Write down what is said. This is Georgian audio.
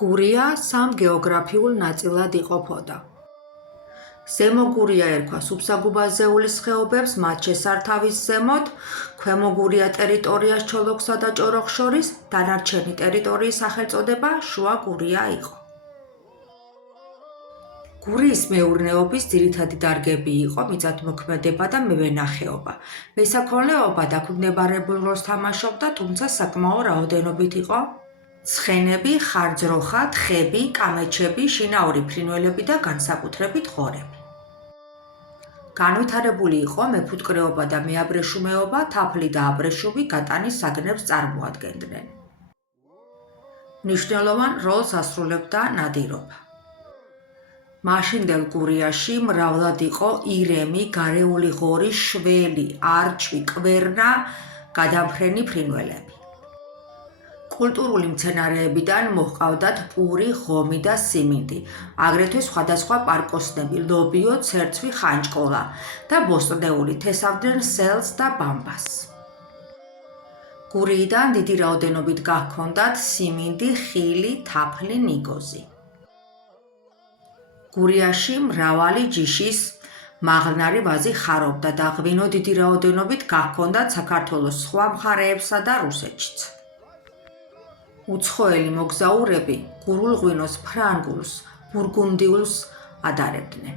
გურია სამ გეოგრაფიულ ნაწილად იყოფოდა. ზემო გურია ერქვა სუბსაგუბაზეულის ხეობებს მათ შესართავის ზემოთ, ქვემო გურია ტერიტორიას ჩოლოქსა და ჭოროხს შორის, დანარჩენი ტერიტორიის სახელწოდება შუა გურია იყო. გურიის მეურნეობის ძირითადი დარგები იყო მიწათმოქმედება და მევენახეობა. მესაქონლეობა დაქვემდებარებულ როლს თამაშობდა, თუმცა საკმაო რაოდენობით იყო ცხენები, ხარჯროხა, თხები, კამეჩები, შინაური ფრინველები და განსაკუთრებით ღორები. განვითარებული იყო მეფუტკრეობა და მეაბრეშუმეობა, თაფლი და აბრეშუმი გატანის საგნებს წარმოადგენდნენ. მნიშვნელოვან როლს ასრულებდა ნადირობა. მაშინდელ გურიაში მრავლად იყო ირემი, გარეული ღორი, შველი, არჩვი, კვერნა, გადამფრენი ფრინველები. კულტურული მცენარეებიდან მოჰყავდათ პური, ღომი და სიმინდი, აგრეთვე სხვადასხვა პარკოსნები, ლობიო, ცერცვი, ხანჭკოლა და ბოსტნეული თესავდნენ სელს და ბამბას. გურიიდან დიდი რაოდენობით გაჰქონდათ სიმინდი, ხილი, თაფლი, ნიგოზი. გურიაში მრავალი ჯიშის მაღლნარი ვაზი ხარობდა და ღვინო დიდი რაოდენობით გაჰქონდათ საქართველოს სხვა მხარეებსა და რუსეთშიც. უცხოელი მოგზაურები გურულ ღვინოს ფრანგულს, ბურგუნდიულს ადარებდნენ.